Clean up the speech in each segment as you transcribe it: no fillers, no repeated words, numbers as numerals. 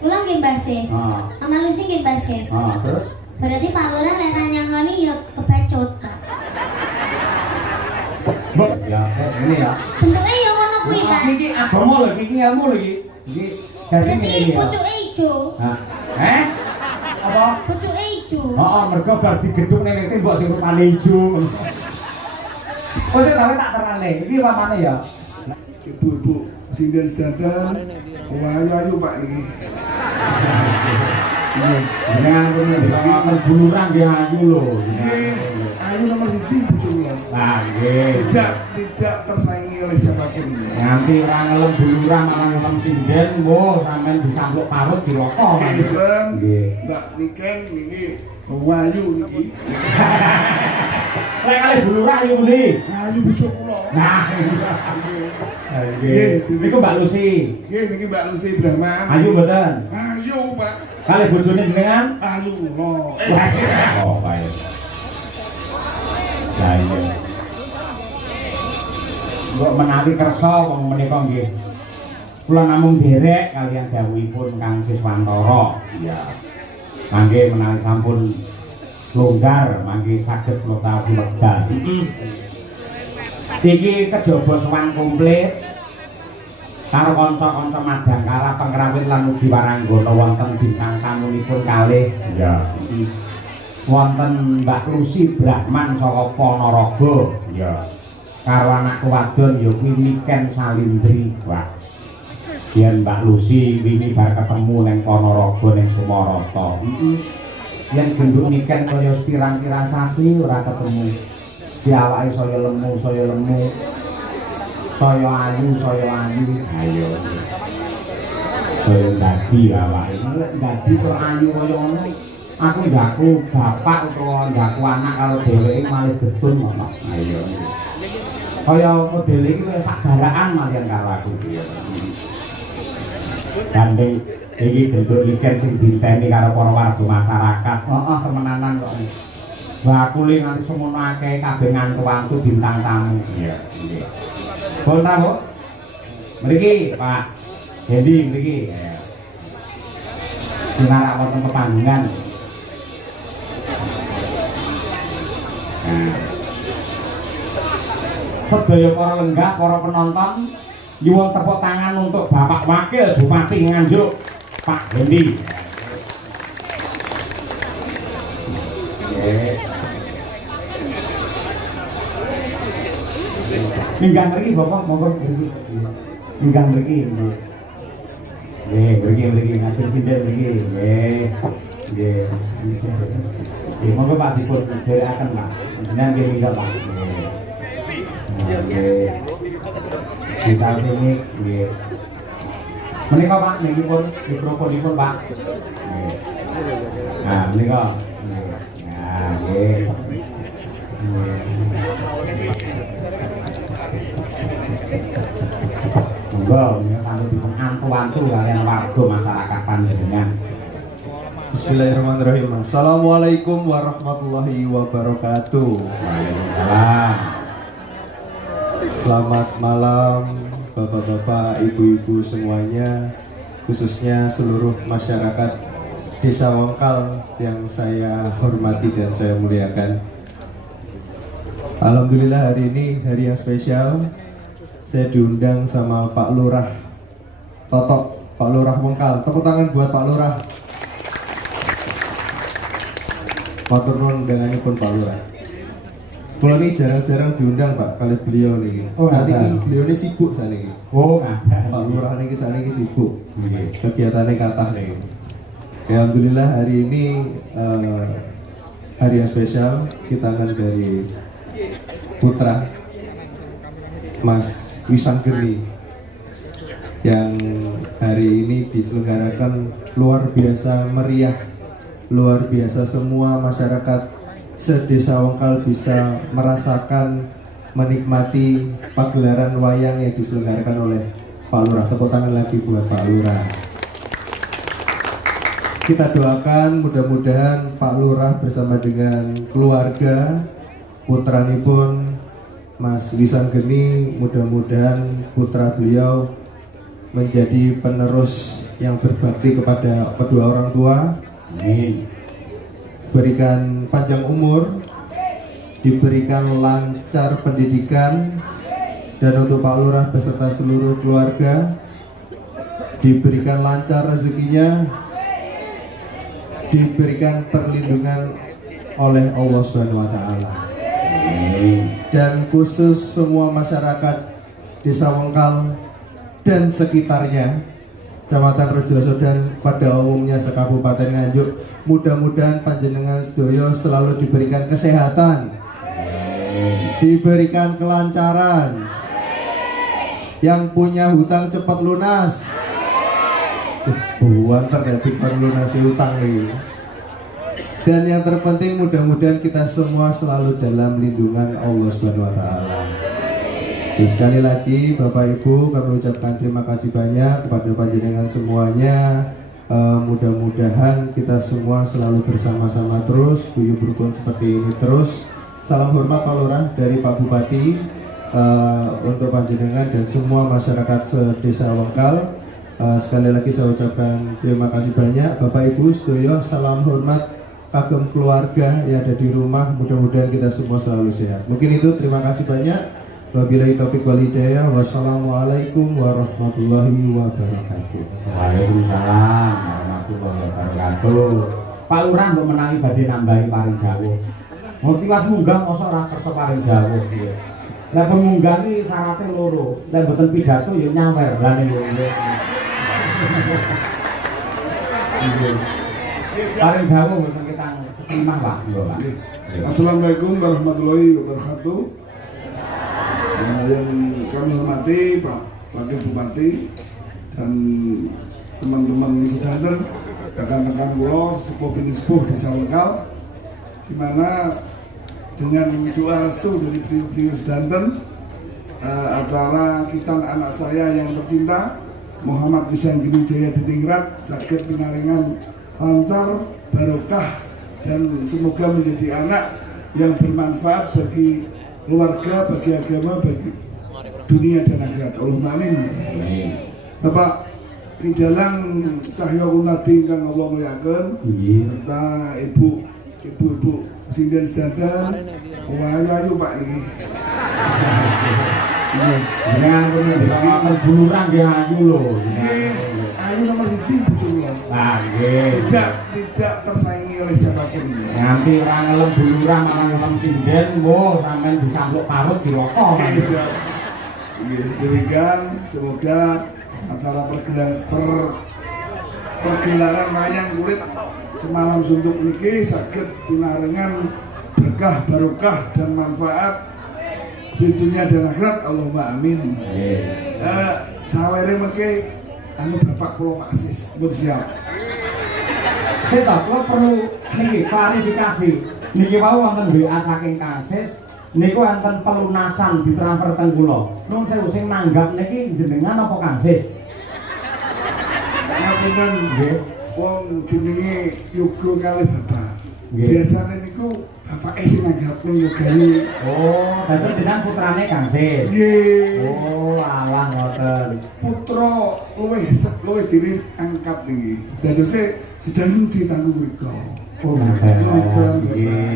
Kula nggih basis. Ana Lucy nggih basis. Terus berarti Pak Lurah lek nyangoni ya kebacut, Pak. Mbok ya ini ya. Bentuke ya ngono kuwi, Pak. Iki agama lho, iki ilmu lho iki. Iki berarti pucuke ijo. Apa? Pucuke ijo. Heeh, mergo bar digedhuk ning tembok sing rupane ijo. Oh, tak terane. Iki pamane ya. Ibu-ibu singgah sedanten, ayu Pak niki. Dengan ngomong buluran nggih ayu lho. Ayu nomor 1 bojo kula. Nah, nggih. Tidak tersaingi oleh siapapun. Nganti ora ngelem buluran malah ngelem sinden, wo sampean disambuk parut dirokok. Nggih. Mbak Niken niki ayu niki. Lek kali buluran ayu pundi? Ayu bojo kula. Nah. Nggih. Niku Mbak Lucy. Nggih, niki Mbak Lucy Brahman. Ayu mboten? Ayu, Pak. Kali bojone jenengan? Ayu kula. Oh, baik. Saya mbok menawi kersa wong menika nggih. Kula namung derek kaliyan dawuhipun Kang Siswantara. Iya. Mangke menawi sampun longgar mangke saged lokasi wekdal. Iki kejaba sowan komplit karo kanca-kanca Madangkara Pengrawit lan ugi Waranggana wonten bintang tamunipun kalih. Iya. Wonten Mbak Lucy Brahman saka Ponorogo. Iya. Karo anak wadon ya kuwi Niken Salindri, Pak. Yen Mbak Lucy wingi bar ketemu ning Ponorogo ning Sumarata. Yen genduk Niken kaya pirang-pirang sasi ora ketemu. Di awake saya lemu. Saya ayu. Ayo. Saya dadi awake. Nek dadi kok ayu kaya ngono. Aku ndaku bapak utawa ndaku anak kalau dheweke malih gedun ngono. Ayo. Kaya model iki kaya sakdaraan malian karo aku. Gandeng iki bentuk Niken sing diteni karo para warga masyarakat. Heeh, temenanan kok. Wah, aku li nganti semono akeh kabeh ngantu-antu bintang tamu. Iya, nggih. Pun ta, Bu? Mriki, Pak. Dendi mriki. Ya. Dinarak wonten kepanggungan. Nah. Sedaya para lenggah, para penonton, nyuwun tepuk tangan untuk Bapak Wakil Bupati Nganjuk, Pak Dendi. Minggah mriki Bapak, monggo mriki. Minggah mriki. Nggih, mriki ngajeng sinden mriki. Nggih. Monggo Pak dipun derekaken Pak. Jenengan nggih minggah Pak. Nggih. Kita sini nggih. Menika Pak niki pun mikrofonipun Pak. Nggih. Nah, menika. Nah, nggih. Monggo sampe dipun antu-antu kaliyan warga masyarakat panjenengan. Bismillahirrahmanirrahim. Assalamualaikum warahmatullahi wabarakatuh. Waalaikumsalam. Selamat malam Bapak-bapak, Ibu-ibu semuanya, khususnya seluruh masyarakat Desa Wongkal yang saya hormati dan saya muliakan. Alhamdulillah hari ini hari yang spesial. Saya diundang sama Pak Lurah Totok, Pak Lurah Wongkal. Tepuk tangan buat Pak Lurah. Matur nuwun undanganipun Pak Lurah. Kalau ini jarang-jarang diundang Pak kali beliau nih. Saat ini beliau ini sibuk saat ini. Pak Lurah ini saat ini sibuk. Kegiatannya kathah nih. Alhamdulillah hari ini hari yang spesial. Kita akan dari putra Mas Wisanggeni yang hari ini diselenggarakan luar biasa meriah, luar biasa. Semua masyarakat sedesa Wongkal bisa merasakan, menikmati pagelaran wayang yang diselenggarakan oleh Pak Lurah. Tepuk tangan lagi buat Pak Lurah. Kita doakan mudah-mudahan Pak Lurah bersama dengan keluarga putranipun Mas Wisanggeni, mudah-mudahan putra beliau menjadi penerus yang berbakti kepada kedua orang tua. Amin. Berikan panjang umur, diberikan lancar pendidikan, dan untuk Pak Lurah beserta seluruh keluarga diberikan lancar rezekinya, diberikan perlindungan oleh Allah Subhanahu wa taala. Dan khusus semua masyarakat Desa Wengkal dan sekitarnya, Kecamatan Rejoso dan pada umumnya sekabupaten Nganjuk, mudah-mudahan panjenengan sedaya selalu diberikan kesehatan, diberikan kelancaran, yang punya hutang cepat lunas. Buan terjadi perlunasi hutang ini. Dan yang terpenting mudah-mudahan kita semua selalu dalam lindungan Allah Subhanahu wa taala. Sekali lagi Bapak Ibu, kami ucapkan terima kasih banyak kepada panjenengan semuanya. Mudah-mudahan kita semua selalu bersama-sama terus, guyub rukun seperti ini terus. Salam hormat Pak Lurah dari Pak Bupati untuk panjenengan dan semua masyarakat Desa Wengkal. Sekali lagi saya ucapkan terima kasih banyak Bapak Ibu sedaya. Salam hormat kagum keluarga yang ada di rumah, mudah-mudahan kita semua selalu sehat. Mungkin itu, terima kasih banyak. Wabillahi taufiq wal hidayah. Wassalamualaikum warahmatullahi wabarakatuh. Waalaikumsalam warahmatullahi wabarakatuh. Pak Lurah mbok menawi badhe nambahi paring dawuh. Mesti pas munggah mosok ora kersa paring dawuh piye. Lah pun munggah iki syaraté loro. Lah mboten pidato ya nyawer lan yo. Paring dawuh mboten kita setimah Pak. Pak. Assalamualaikum warahmatullahi wabarakatuh. Yang kami hormati Pak Wakil Bupati dan teman-teman sedanten, rekan-rekan kula sepuh bini sepuh Desa Wengkal, di mana dengan doa restu dari beliau sedanten, acara Kitan anak saya yang tercinta Muhammad Wisan Gini Jaya Ditingrat sakit pinaringan lancar, barokah, dan semoga menjadi anak yang bermanfaat bagi keluarga, bagi agama, bagi dunia dan akhirat. Allahumma amin. Bapak Kidalang Cahyo Kunadi ingkang Allah muliaken, serta ibu-ibu sinden sedanten, ayu Pak niki. Dengan kemudian buluran dia ayu loh. Ayu nomor 1 bojo kula. Nah, nggih. Tidak tersaingi oleh siapapun. Nanti orang ngelem buluran malah ngelem sinden, wo sampean disambut parut dirokok. Demikian, semoga acara pergelaran wayang kulit semalam suntuk niki saged pinaringan berkah, barokah, dan manfaat dunia dan akhirat. Allahumma amin. Sawere mengke anu Bapak kula Maksis pun siap. Saya tak perlu niki klarifikasi. Niki wau wonten WA saking Kang Sis, niku wonten pelunasan ditransfer teng kula. Nuwun sewu sing nanggap niki jenengan apa Kang Sis? Ngapunten nggih. Wong jenenge yoga kalih Bapak. Biasane niku Bapak sing nanggapne yogane. Oh, dadi jenengan putrane Kang Sis. Nggih. Oh, alah ngoten. Putra luwih diri angkat niki. Dadose sedang ditanggung mriku. Oh, nggih.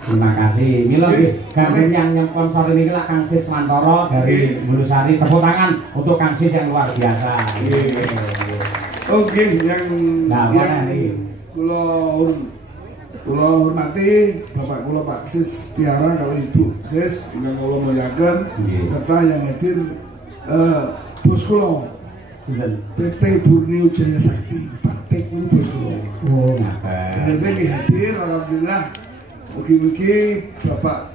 Terima kasih. Mila nggih, gandeng yang sponsor ini lah Kang Sis Mantoro dari Bulusari. Tepuk tangan untuk Kang Sis yang luar biasa. Oke, yang kula hormati Bapak kula Pak Sis Tiara kalau Ibu Sis ingkang kula mulyaken, serta yang hadir bos kula PT Borneo Jaya Sakti, Pak Tek bos kula. Oh, ngaten. Saya hadir, alhamdulillah. Mugi-mugi Bapak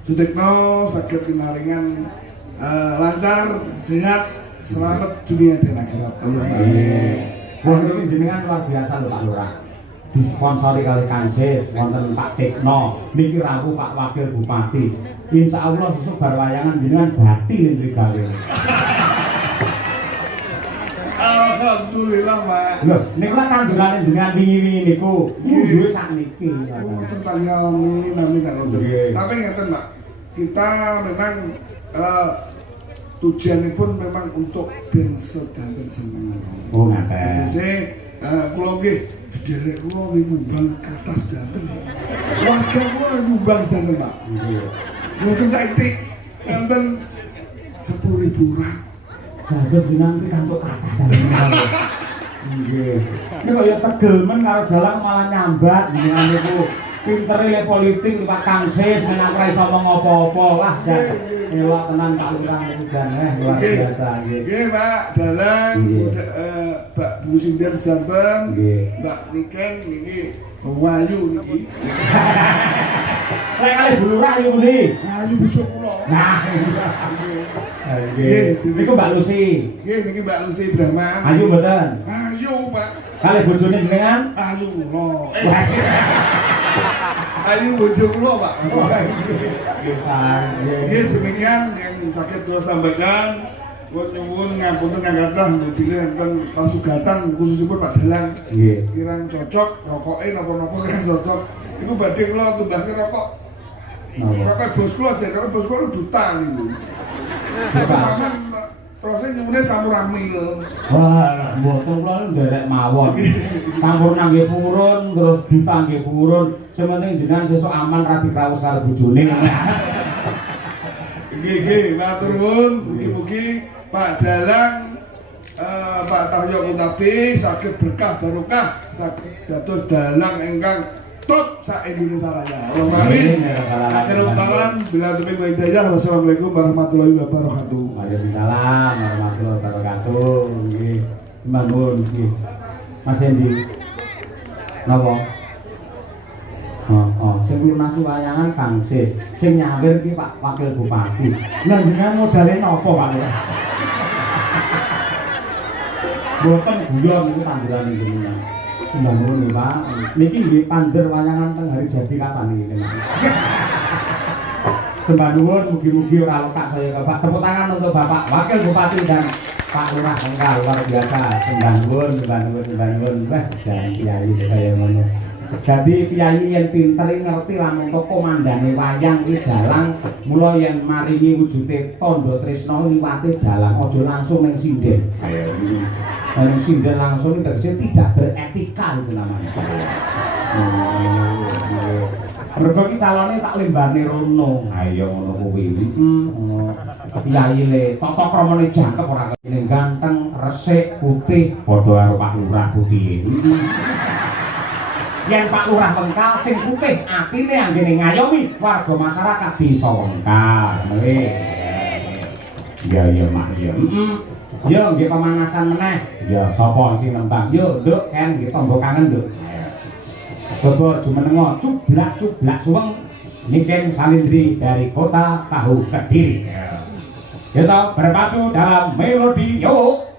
Sutekno saged pinaringan lancar, sehat, selamat dunia dan akhirat. Amin. Jenengan luar biasa lho Pak Lurah. Disponsori kali Kang Sis, wonten Pak Tekno, niki rawuh Pak Wakil Bupati. Insyaallah besok bar wayangan jenengan bati ning gawe. Alhamdulillah, Pak. Lho, niku lah kanjengane jenengan wingi-wingi niku. Duwe sakniki. Tanggal ini nanti kan. Tapi ngeten, Pak. Kita memang tujuannya pun memang untuk ben sedanten seneng. Oh ngaten. Jadi kula nggih derek kula nyumbang kathah sedanten. Warga kula nyumbang sedanten, Pak. Nggih. Mboten saiki enten 10.000 orang. Dados jenengan iki kantuk kathah dalan. Nggih. Ini kaya tegel men karo dalang malah nyambat jenengan niku. Pintere le politik Pak Kangsis menak ora iso ngomong apa-apa. Wah, elok tenan Pak Lurah niku jan luar biasa nggih. Nggih, Pak, dalang Mbak Bu Sindian sedanten. Mbak Niken niki Wayu niki. Lek kali Bu Lurah niku pundi? Ayu bojo kula. Nah. Nggih. Niku Mbak Lucy. Nggih, niki Mbak Lucy Brahman. Ayu mboten? Ayu, Pak. Kali bojone jenengan? Ayu kula. Ayu bojo kula, Pak. Nggih, demikian yang sakit kula sampaikan. Kula nyuwun ngapunten kang kathah nggih enten pasugatan khususipun Pak Dalang. Nggih. Kirang cocok rokoke napa-napa kirang cocok. Iku badhe kula tumbaske rokok. Rokok bos kula jare bos kula duta niku. Sampeyan terus nyuwune samuramil. Wah, mboten kula nderek mawon. Sampurna nggih purun, terus duta nggih purun. Sementing jenengan sesuk aman ra dikraos karo bojone. Nggih, matur nuwun. Mugi-mugi Pak Dalang Pak Tahyo Kuntati saged berkah barokah saged dados dalang ingkang top sak Indonesia Raya. Allahumma amin. Akhirul kalam bila taufiq wal hidayah. Wassalamualaikum warahmatullahi wabarakatuh. Waalaikumsalam warahmatullahi wabarakatuh. Nggih. Nuwun nggih. Mas Endi. Napa? Sing lunasi wayangan Kangsis, sing nyawir ki Pak Wakil Bupati. Njenengan modale napa Pak Lurah? Boten guyon niku tanduran jenengan. Nuwun nggih Pak. Niki nggih panjer wayangan teng hari jadi kapan niki Mas? Sembah nuwun mugi-mugi ora lekak saya Bapak. Tepuk tangan untuk Bapak Wakil Bupati dan Pak Lurah engkau luar biasa. Sembah nuwun. Wah, jangan kiai saya ngono. Jadi piyayi yang pinter ngerti lamun komandane wayang iki dalang mula yen maringi wujude tandha tresna liwate dalang aja langsung ning sinden. Ayo iki. Ning sinden langsung tegese tidak beretika itu namanya. Mergo iki calone tak lembane rono. Ha iya ngono kuwi. Piyayi le tata kramane jangkep ora kene ganteng, resik, putih padha karo Pak Lurah putih. Yang Pak Lurah Wengkal sing putih atine anggene ngayomi warga masyarakat desa Wengkal. Iya Mak iya. Yo nggih pemanasan meneh. Ya sapa sing nembang? Yo Nduk kan nggih tangga kangen Nduk. Bobor jumenengo cublak suweng Niken Salindri dari Kota Tahu Kediri. Kita berpacu dalam melodi yuk.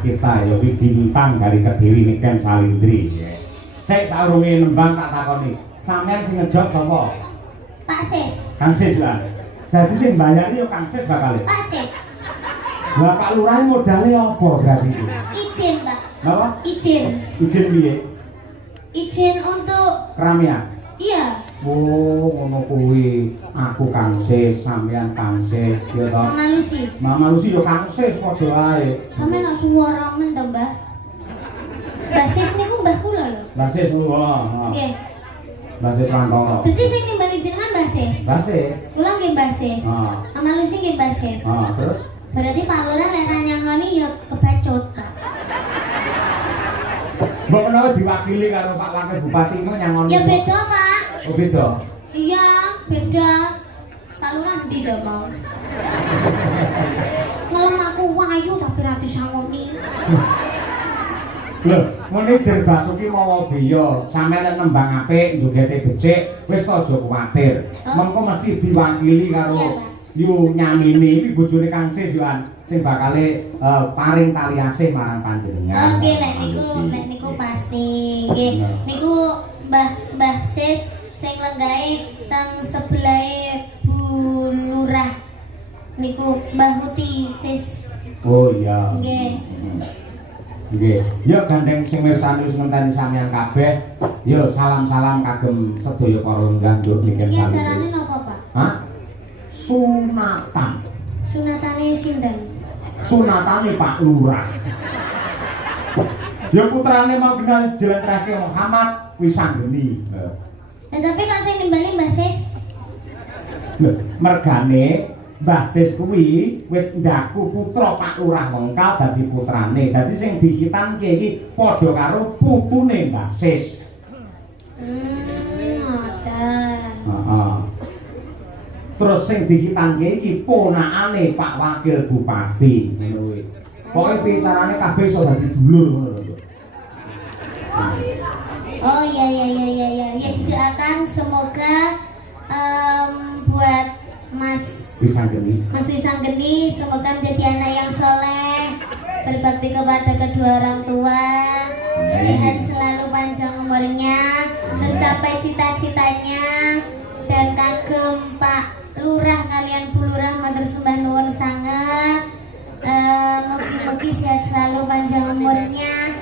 Kita ya bintang dari Kediri Niken Salindri. Saya saurunge nembang tak takoni. Sampeyan sing ngejok sapa? Pak Sis. Kang Sis lah. Dadi sing mbayari ya Kang Sis bakal. Pak Sis. Lah Pak Lurah modale apa berarti? Izin, Pak. Napa? Izin. Izin piye? Izin untuk Keramaian. iya. Oh, ngono kuwi. Aku Kang Sis, sampeyan Kang Sis, ya toh. Mama Lucy. Mama Lucy yo Kang Sis padha ae. Sampe nak suara men to, Mbah. Mbah Sis niku mbah kula lho. Mbah Sis Nggih. Mbah Sis Rantoro. Berarti sing nimbali jenengan Mbah basis. Basis. Kula nggih basis. Amal Lucy nggih basis. Terus Berarti Pak Lurah lek nyangoni ya kebacut, Pak. mbok menawa diwakili karo Pak Wakil Bupati itu nyangoni. Ya beda, Pak. Oh beda. Iya, beda. Pak Lurah ndi to mau? Ngelem aku wayu tapi ra disangoni. Lho, ngene Jer Basuki mawa biya, sampeyan nek nembang apik, njogete becik, wis aja kuwatir. Mengko mesti diwakili karo yu nyamini iki bojone Kang Sis Yohan sing bakale paring tali asih marang panjenengan. Nggih, lek niku pasti. Nggih, niku Mbah Sis sing lenggahe teng sebelahe Bu Lurah. Niku Mbah Huti Sis. Oh iya. Nggih. Nggih, ya gandeng sing mirsani wis ngenteni sampeyan kabeh. Ya salam-salam kagem sedaya para nganggo niken Iki sami. ajarane napa, Pak? Hah? Sunatan. Sunatane sinten? Sunatane Pak Lurah. Ya putrane mau kenal jelentrehke Muhammad Wisanggeni. Tapi kok sing nimbali Mbah Sis? Lho, mergane Mbah Sis kuwi wis ndaku putra Pak Lurah Wengkal dadi putrane. Dadi sing dihitanke iki padha karo putune Mbah Sis. Ngoten. Heeh. Terus sing dihitanke iki ponakane Pak Wakil Bupati. Ngono kuwi. Pokoke bicarane kabeh iso dadi dulur ngono lho. Oh ya. Ya didoakan semoga buat Mas Wisanggeni semoga menjadi anak yang soleh, berbakti kepada kedua orang tua, sehat selalu, panjang umurnya, tercapai cita-citanya, dan kagem Pak Lurah kalian Bu Lurah matur sembah nuwun sanget. Mugi-mugi sehat selalu, panjang umurnya,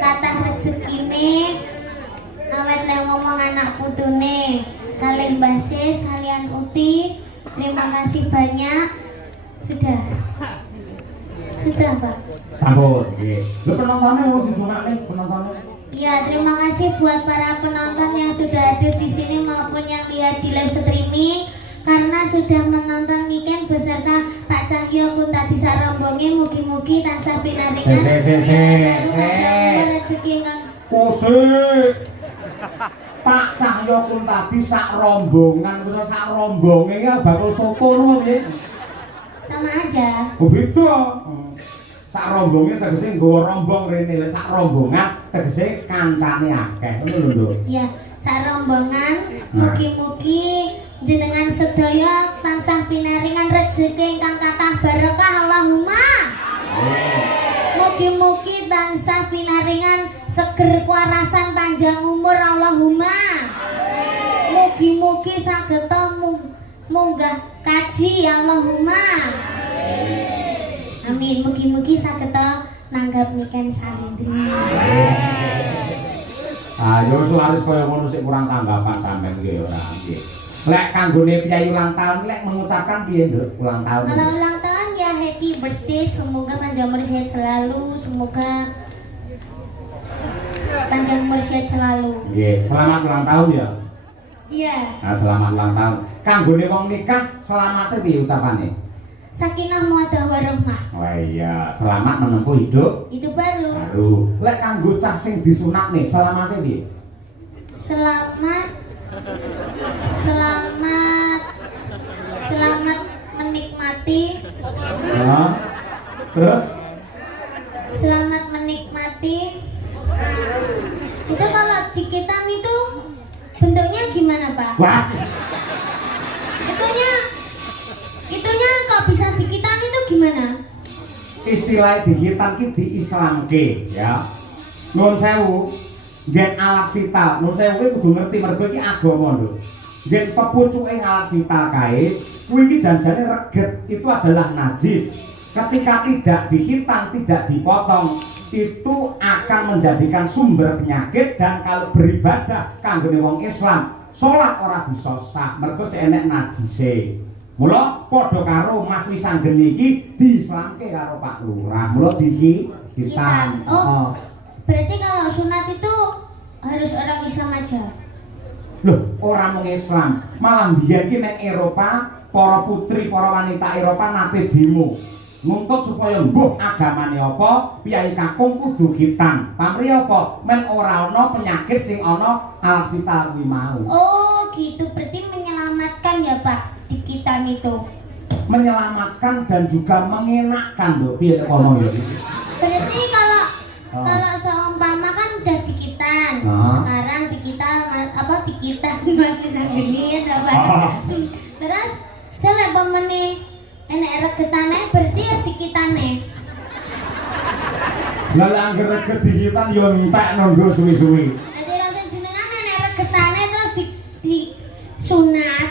kathah rezekine, awet le ngomong anak putune, kalian Mbah Sis, kalian Uti. Terima kasih banyak. Sudah Pak. Sampun, nggih. Lho penontonnya mau didongakne penontonnya. Ya, terima kasih buat para penonton yang sudah hadir di sini maupun yang lihat di live streaming karena sudah menonton weekend beserta Pak Cahyo Kuntadi sarombonge. Mugi-mugi tansah pinaringan selalu panjang rezeki kang. Pak Cahyo Kuntadi sak rombongan terus sak rombonge ya bakul soto ngono piye? Sama aja. Oh beda. Sak rombonge tegese nggawa rombong rene, lek sak rombongan tegese kancane akeh. Ngono lho, Nduk. Iya, sak rombongan mugi-mugi jenengan sedaya tansah pinaringan rezeki ingkang kathah barokah Allahumma. Mugi-mugi tansah pinaringan seger kuarasan panjang umur Allahumma. Mugi-mugi sageta munggah kaji Allahumma. Amin. Mugi-mugi sageta nanggap niken salindri. Yo selaris kaya ngono sik kurang tanggapan sampean nggih ora nggih. Lek kanggone piyayi ulang tahun lek mengucapkan piye, Nduk? Ulang tahun. Kalau ulang tahun ya happy birthday, semoga panjang umur sehat selalu, semoga panjang umur sehat selalu. Nggih, selamat ulang tahun ya. Iya. Nah, selamat ulang tahun. Kanggone wong nikah selamate piye ucapane? Sakinah mawaddah warahmah. Oh iya, selamat menempuh hidup Itu baru. Lek kanggo cah sing disunatne selamate piye? Selamat menikmati. Ya. Terus Selamat menikmati. Itu kalau dikitan itu bentuknya gimana, Pak? wah, Itunya kok bisa dikitan itu gimana? istilah digitan ki diislamke ya. Nuwun sewu, gen alat vital. Nuwun sewu kuwi kudu ngerti mergo iki agama lho. Gen pepucuke alat vital kae, kuwi iki janjane reget itu adalah najis. Ketika tidak dihitan, tidak dipotong, itu akan menjadikan sumber penyakit dan kalau beribadah kanggone wong Islam, salat ora bisa sah mergo enek najise. Mula padha karo Mas Wisanggeni iki diislamke karo Pak Lurah. Mula dihitan. Oh. Berarti kalau sunat itu harus orang Islam aja. Loh, ora mung Islam, malah biyen ki ning Eropa, para putri, para wanita Eropa nate demo. Nuntut supaya mbuh agamane apa, piyai kakung kudu gitan. Pamri apa? Men ora ana penyakit sing ana alfital kuwi mau. Oh, gitu. Berarti menyelamatkan ya, Pak, dikitan itu. Menyelamatkan dan juga mengenakkan lho, piye nek kono ya. Berarti kalau seumpama kan udah dikitan. Sekarang dikitan apa dikitan masih genit apa. Terus jelek pemene enek regetane berarti ya dikitane. Lah angger reget dikitan yo entekno nggo suwi-suwi. Jadi langsung jenengan enek regetane terus di sunat.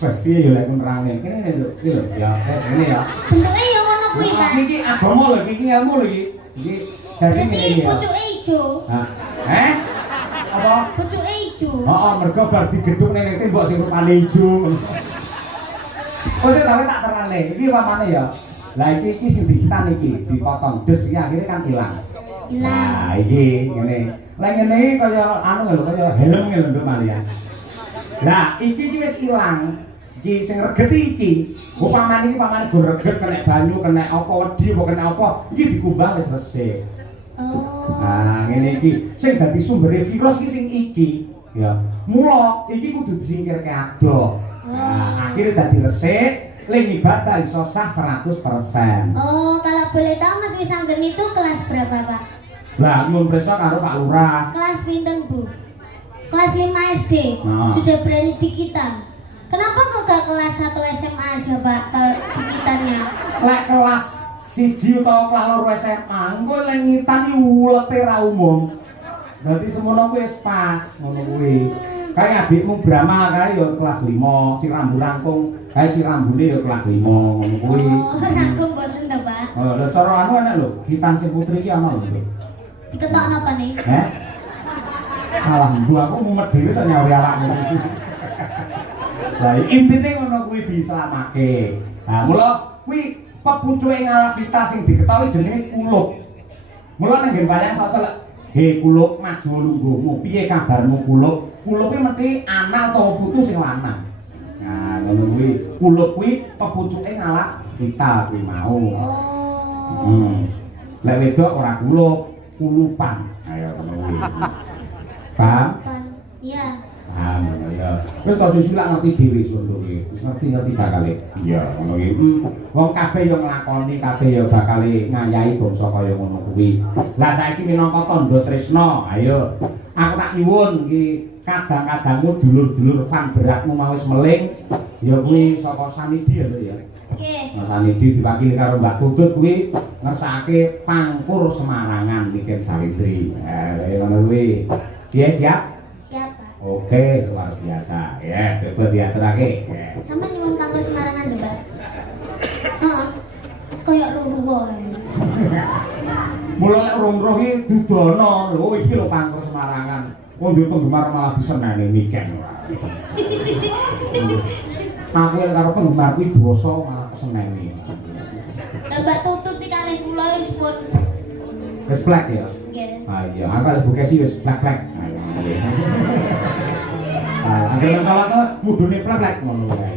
Wah, piye yo lek nerangke. Kene lho, iki lho ya, ini ya. Bentuke yo ngono kuwi, Pak. Iki agama lho, iki ilmu lho iki. Iki dadi ngene Berarti ya. pucuke ijo. Hah? Apa? Pucuke ijo. Heeh, mergo bar digedhuk ning tembok sing rupane ijo. Kok tak terane. Iki pamane ya. Lah iki sing dikitan iki dipotong des iki akhirnya kan ilang. Ilang. Nah, iki ngene. Lah ngene kaya anu lho, kaya helm lho Mbak Maria. Lah iki wis ilang. Iki sing reget iki, upamane iki pamane go reget kena banyu, kena apa wedi apa kena apa, iki dikumbah wis resik. Oh. Nah, ngene iki sing dadi sumbere virus iki sing iki, ya. Mula iki kudu disingkirke adoh. Nah, akhirnya dadi resik, ling ibadah iso sah 100%. Oh, kalau boleh tahu Mas Wisanggen itu kelas berapa, Pak? Lah, nyuwun prisa karo Pak Lurah. Kelas pinten, Bu? Kelas 5 SD. Nah. Sudah berani dikitan. Kenapa kok gak kelas 1 SMA aja, Pak, dikitannya? Lek kelas 1 utawa kelas 2 SMA, engko lek ngitan iki ulete ra umum. Berarti semono kuwi wis pas, ngono kuwi. Kayak adikmu Brahma kae ya kelas 5, si rambu rangkung, kae si rambune ya kelas 5, ngono kuwi. Oh, rangkum boten to, Pak. Oh, lho cara anu enak lho, hitan si putri iki ana lho. Diketok napa nih? Alah, mbu aku mumet dhewe to nyauri awakmu. Lah intine ngono kuwi dislamake. Nah, mula kuwi pepucuke ngalafita sing diketahui jenenge kuluk. Mula ning nggen wayang sok he kuluk maju lungguhmu, piye kabarmu kuluk? Kuluk kuwi mesti anak utawa putu sing lanang. Nah, ngono kuwi. Kuluk kuwi pepucuke ngalafita kuwi mau. Oh. Lek wedok ora kuluk, kulupan. Ayo ngono kuwi. Paham? Iya. Paham ya. Wis to susu lak ngerti dhewe sono iki. Wis ngerti bakale. Iya, ngono iki. Wong kabeh yo nglakoni, kabeh yo bakale ngayahi bangsa kaya ngono kuwi. Lah saiki minangka tandha tresna, ayo. Aku tak nyuwun iki kadang-kadangmu dulur-dulur fan beratmu mau wis meling, ya kuwi saka Sanidi ya, Lho ya. Nggih. Nah, Sanidi diwakili karo Mbak Tutut kuwi ngersakake pangkur Semarangan Niken Sawitri. Ngono kuwi. Piye siap? Siap, Pak. Oke, luar biasa. Ya, coba diaturake. Ya. Sama nyuwun pangkur Semarangan to, Pak. Heeh. Kayak ruruh wae. Mula nek roh-roh iki dudono, lho iki lho pangkur Semarangan. Wong duwe penggemar malah diseneni Niken. Aku yang karo penggemar kuwi dosa malah keseneni. Lah Mbak Tutut iki kalih kula wis pun Wis plek ya. nggih. Ah iya, aku kalih Bu Kesi wis plek-plek. Ah, anggere salah to mudune plek-plek ngono kae.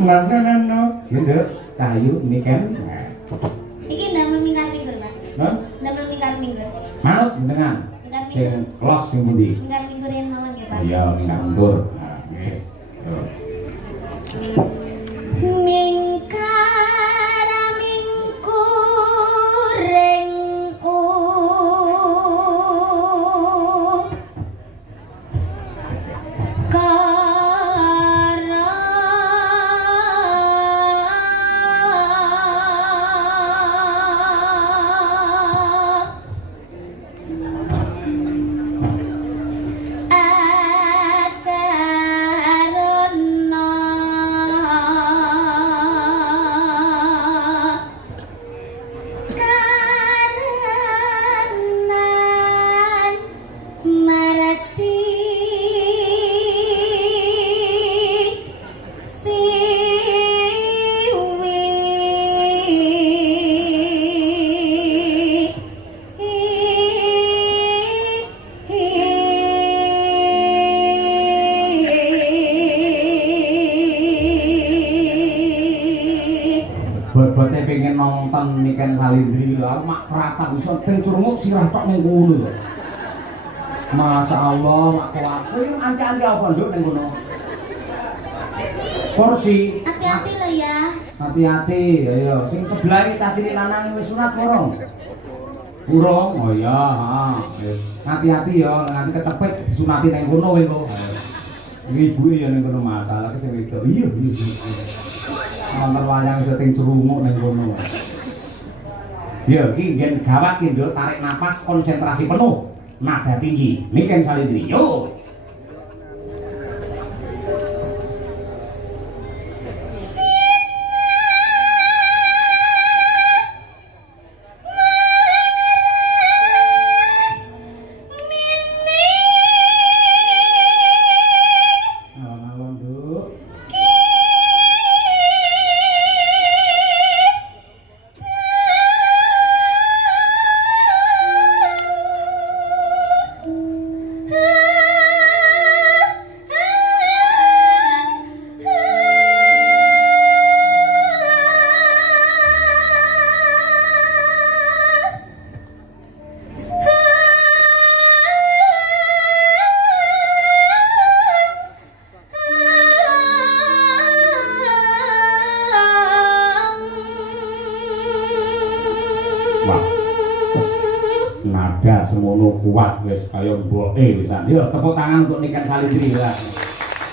Ngono. Gitu, Cahayu Niken. Iki ndamel mingkar-minggur, Pak. Hah? Ndamel mingkar-minggur. Manut jenengan. Mingkar-minggur. Sing los sing pundi? Mingkar-minggurin mawon nggih, Pak. Iya, minggah mundur. Nah, nggih. Mingkar-mingguring akan niken Salindri lho mak pratap iso teng curmuk sirah tok ning kono lho. Masyaallah mak kuat. Kuwi anci-anci apa nduk ning kono? Kursi. Hati-hati lo ya. Hati-hati, ayo. Sing sebelah iki cah cilik lanang wis sunat urung? Urung. Oh iya, heeh. Hati-hati ya, nanti kecepet disunati ning kono kowe kok. Ibuke ya ning kono masalah sing wedok. Iya. Nomor wayang iso teng crunguk ning kono. Ya, iki nggen gawat iki nduk, tarik napas konsentrasi penuh. Nada tinggi. Niken Salindri. Yo. Nada semono kuat wis kaya mboke wisan. Yo tepuk tangan untuk Niken Salindri ya.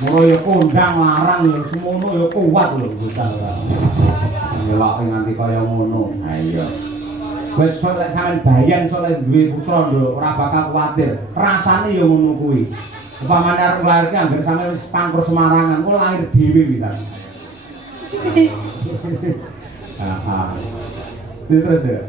Mula ya kondang larang ya semono ya kuat lho bocah. Ngelok nganti kaya ngono. Ha iya. Wis sok lek sampean bayan sok lek duwe putra nduk ora bakal kuwatir. Rasane ya ngono kuwi. Upamane arep lairke anggere sampean wis pangkur Semarangan, kok lahir dhewe wisan. Terus ya.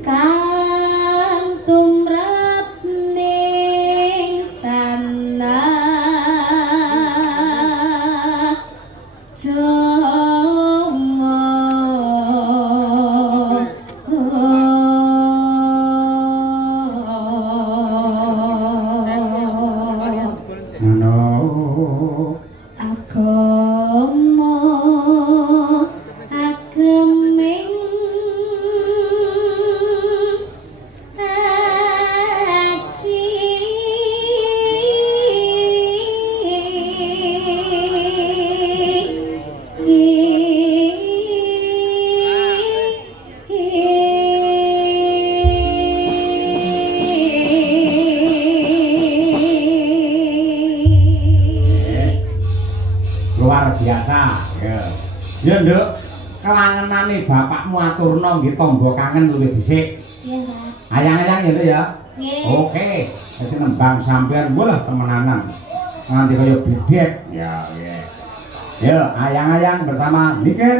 Kang tumrap ning tanah Jawa agama ageming luar biasa ya. Ya nduk, kelangenane bapakmu aturno nggih tangga kangen luwih dhisik. Iya, Mas. Ayang-ayang ya nduk ya. Nggih. Oke, wis nembang sampean bola temenanan. Nganti kaya bidek. Ya, nggih. Ya, ayang-ayang bersama Niken